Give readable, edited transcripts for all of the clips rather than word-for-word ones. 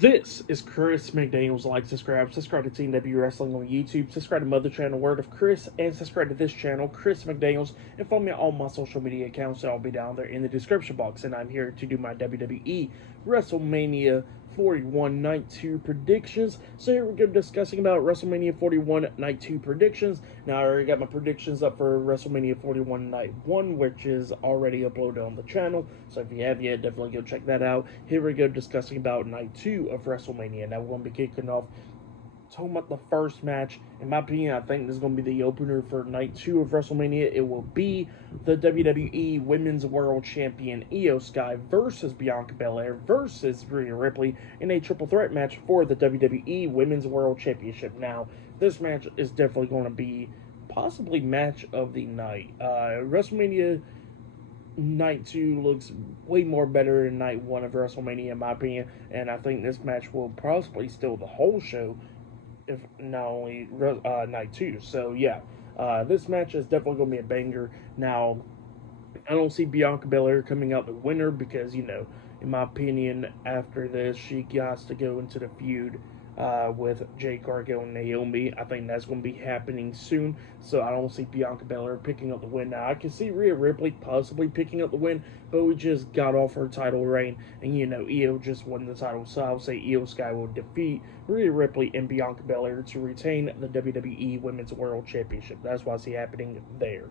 This is Chris McDaniels. Like, subscribe to Team W Wrestling on YouTube, subscribe to Mother Channel Word of Chris, and subscribe to this channel, Chris McDaniels, and follow me on all my social media accounts. I'll be down there in the description box. And I'm here to do my WWE WrestleMania 41 Night 2 predictions. So here we go, discussing about WrestleMania 41 Night 2 predictions. Now, I already got my predictions up for WrestleMania 41 Night 1, which is already uploaded on the channel. So if you have yet, definitely go check that out. Here we go, discussing about Night 2 of WrestleMania. Now, we're going to be kicking off talking about the first match. In my opinion, I think this is going to be the opener for Night 2 of WrestleMania. It will be the WWE Women's World Champion Io Sky versus Bianca Belair versus Rhea Ripley in a triple threat match for the WWE Women's World Championship. Now, this match is definitely going to be possibly match of the night. WrestleMania Night 2 looks way more better than Night 1 of WrestleMania, in my opinion, and I think this match will possibly steal the whole show, if not only Night 2. So, yeah, this match is definitely going to be a banger. Now, I don't see Bianca Belair coming out the winner because, in my opinion, after this, she has to go into the feud with Jade Cargill and Naomi. I think that's going to be happening soon, so I don't see Bianca Belair picking up the win. Now, I can see Rhea Ripley possibly picking up the win, but we just got off her title reign, and Io just won the title, so I'll say Io Sky will defeat Rhea Ripley and Bianca Belair to retain the WWE Women's World Championship. That's what I see happening there.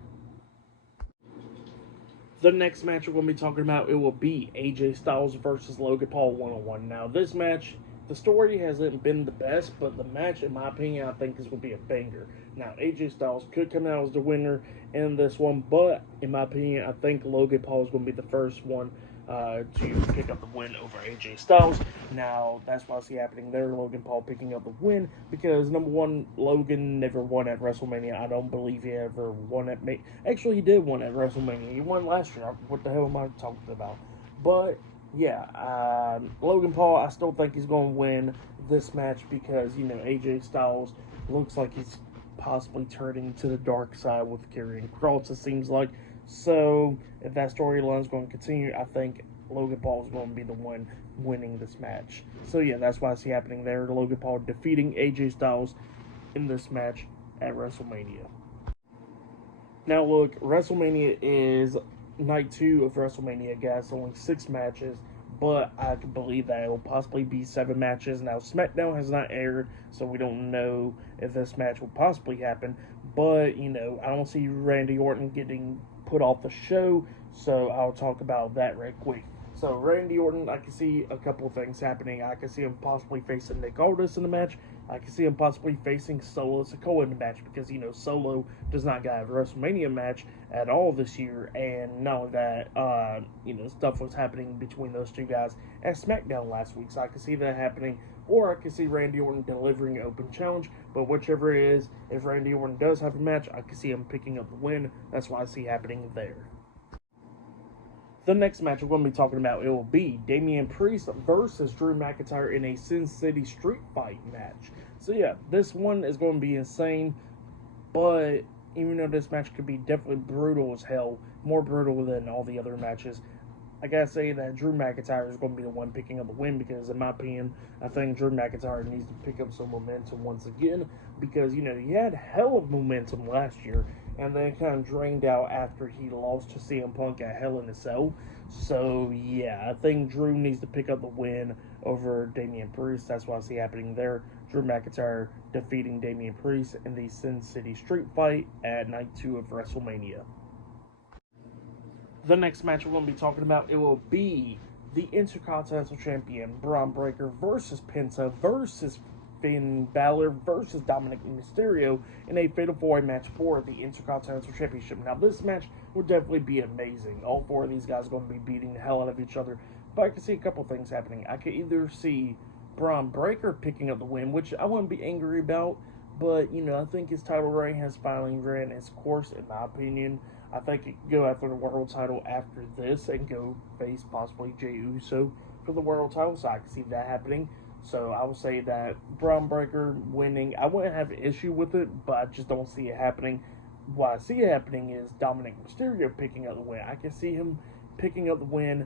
The next match we're going to be talking about, it will be AJ Styles versus Logan Paul one-on-one. Now, this match, the story hasn't been the best, but the match, in my opinion, I think is going to be a banger. Now, AJ Styles could come out as the winner in this one, but in my opinion, I think Logan Paul is going to be the first one to pick up the win over AJ Styles. Now, that's what I see happening there. Logan Paul picking up the win because, number one, Logan never won at WrestleMania. I don't believe he ever won at... Actually, he did win at WrestleMania. He won last year. What the hell am I talking about? But, yeah, Logan Paul, I still think he's going to win this match because, AJ Styles looks like he's possibly turning to the dark side with Karrion Kross, it seems like. So, if that storyline is going to continue, I think Logan Paul is going to be the one winning this match. So, yeah, that's what I see happening there. Logan Paul defeating AJ Styles in this match at WrestleMania. Now, look, WrestleMania is Night 2 of WrestleMania, guys. Only 6 matches, but I can believe that it will possibly be 7 matches. Now, SmackDown has not aired, so we don't know if this match will possibly happen. But, I don't see Randy Orton getting put off the show, so I'll talk about that right quick. So, Randy Orton, I can see a couple of things happening. I can see him possibly facing Nick Aldis in the match. I can see him possibly facing Solo Sikoa in the match because, Solo does not get a WrestleMania match at all this year. And not only that, stuff was happening between those two guys at SmackDown last week. So I can see that happening. Or I can see Randy Orton delivering an open challenge. But whichever it is, if Randy Orton does have a match, I can see him picking up the win. That's what I see happening there. The next match we're going to be talking about, it will be Damian Priest versus Drew McIntyre in a Sin City Street Fight match. So yeah, this one is going to be insane, but even though this match could be definitely brutal as hell, more brutal than all the other matches, I gotta say that Drew McIntyre is going to be the one picking up the win because, in my opinion, I think Drew McIntyre needs to pick up some momentum once again because, he had hell of momentum last year and then kind of drained out after he lost to CM Punk at Hell in a Cell. So, yeah, I think Drew needs to pick up the win over Damian Priest. That's what I see happening there. Drew McIntyre defeating Damian Priest in the Sin City Street Fight at Night 2 of WrestleMania. The next match we're going to be talking about, it will be the Intercontinental Champion Braun Breaker versus Penta versus Finn Balor versus Dominic Mysterio in a Fatal 4-Way match for the Intercontinental Championship. Now, this match will definitely be amazing. All 4 of these guys are going to be beating the hell out of each other, but I can see a couple things happening. I could either see Braun Breaker picking up the win, which I wouldn't be angry about, but, I think his title reign has finally ran its course, in my opinion. I think he could go after the world title after this and go face possibly Jey Uso for the world title, so I can see that happening. So I will say that Braun Breaker winning, I wouldn't have an issue with it, but I just don't see it happening. What I see happening is Dominic Mysterio picking up the win. I can see him picking up the win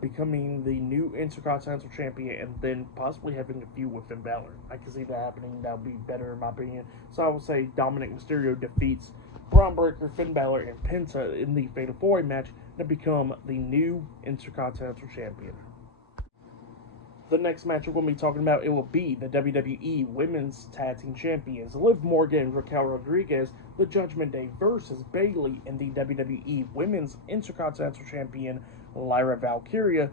becoming the new Intercontinental Champion, and then possibly having a feud with Finn Balor. I can see that happening. That would be better in my opinion. So I will say Dominic Mysterio defeats Braun Breaker, Finn Balor, and Penta in the Fatal 4-Way match to become the new Intercontinental Champion. The next match we're going to be talking about, it will be the WWE Women's Tag Team Champions, Liv Morgan and Raquel Rodriguez, the Judgment Day versus Bayley and the WWE Women's Intercontinental Champion, Lyra Valkyria,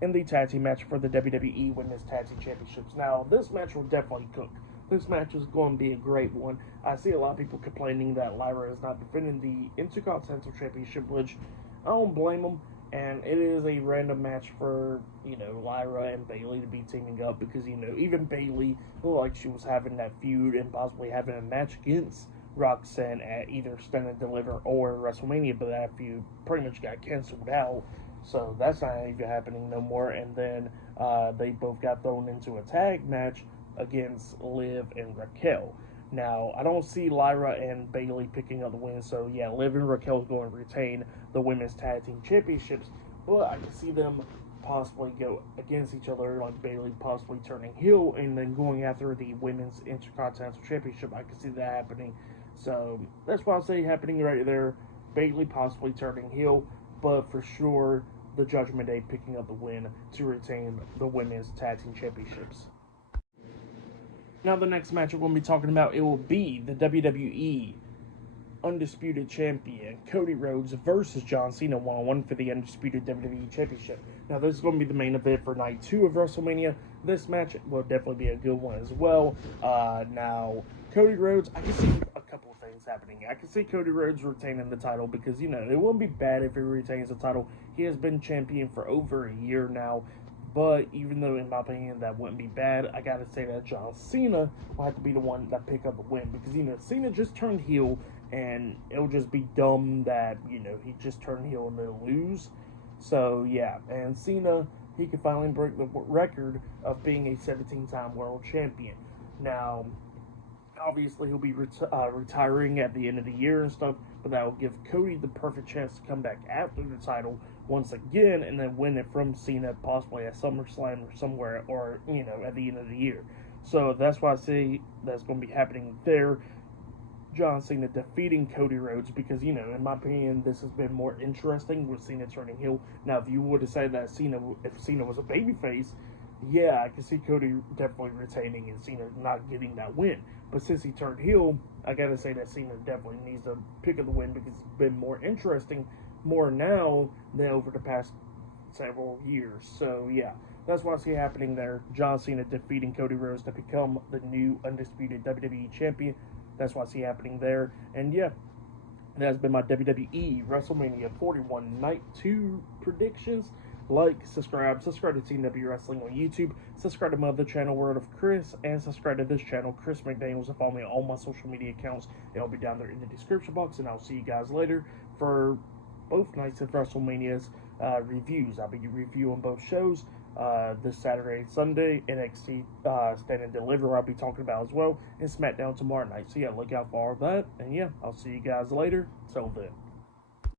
in the tag team match for the WWE Women's Tag Team Championships. Now, this match will definitely cook. This match is going to be a great one. I see a lot of people complaining that Lyra is not defending the Intercontinental Championship, which I don't blame them. And it is a random match for, Lyra and Bayley to be teaming up because, even Bayley looked like she was having that feud and possibly having a match against Roxanne at either Stand and Deliver or WrestleMania, but that feud pretty much got canceled out. So that's not even happening no more. And then they both got thrown into a tag match against Liv and Raquel. Now, I don't see Lyra and Bayley picking up the win, so yeah, Liv and Raquel is going to retain the Women's Tag Team Championships, but I can see them possibly go against each other, like Bayley possibly turning heel and then going after the Women's Intercontinental Championship. I can see that happening, so that's why I say happening right there. Bayley possibly turning heel, but for sure, the Judgment Day picking up the win to retain the Women's Tag Team Championships. Now, the next match we're going to be talking about, it will be the WWE Undisputed Champion, Cody Rhodes versus John Cena one-on-one for the Undisputed WWE Championship. Now, this is going to be the main event for Night 2 of WrestleMania. This match will definitely be a good one as well. Now, Cody Rhodes, I can see a couple of things happening. I can see Cody Rhodes retaining the title because, it wouldn't be bad if he retains the title. He has been champion for over a year now. But even though, in my opinion, that wouldn't be bad, I gotta say that John Cena will have to be the one that pick up the win. Because, Cena just turned heel, and it'll just be dumb that, he just turned heel and they'll lose. So, yeah. And Cena, he can finally break the record of being a 17-time world champion. Now, obviously, he'll be retiring at the end of the year and stuff, but that will give Cody the perfect chance to come back after the title once again and then win it from Cena, possibly at SummerSlam or somewhere, or, at the end of the year. So that's why I say that's going to be happening there. John Cena defeating Cody Rhodes because, in my opinion, this has been more interesting with Cena turning heel. Now, if you would have said that if Cena was a babyface, yeah, I can see Cody definitely retaining and Cena not getting that win. But since he turned heel, I gotta say that Cena definitely needs to pick up the win because it's been more interesting more now than over the past several years. So, yeah, that's what I see happening there. John Cena defeating Cody Rhodes to become the new undisputed WWE Champion. That's what I see happening there. And, yeah, that has been my WWE WrestleMania 41 Night 2 predictions. Like, subscribe to Team W Wrestling on YouTube, subscribe to my other channel, World of Chris, and subscribe to this channel, Chris McDaniels, and follow me on all my social media accounts. It'll be down there in the description box, and I'll see you guys later for both nights of WrestleMania's reviews. I'll be reviewing both shows this Saturday and Sunday. NXT Stand and Deliver I'll be talking about as well, and SmackDown tomorrow night. So yeah, look out for all that, and yeah, I'll see you guys later. Till then.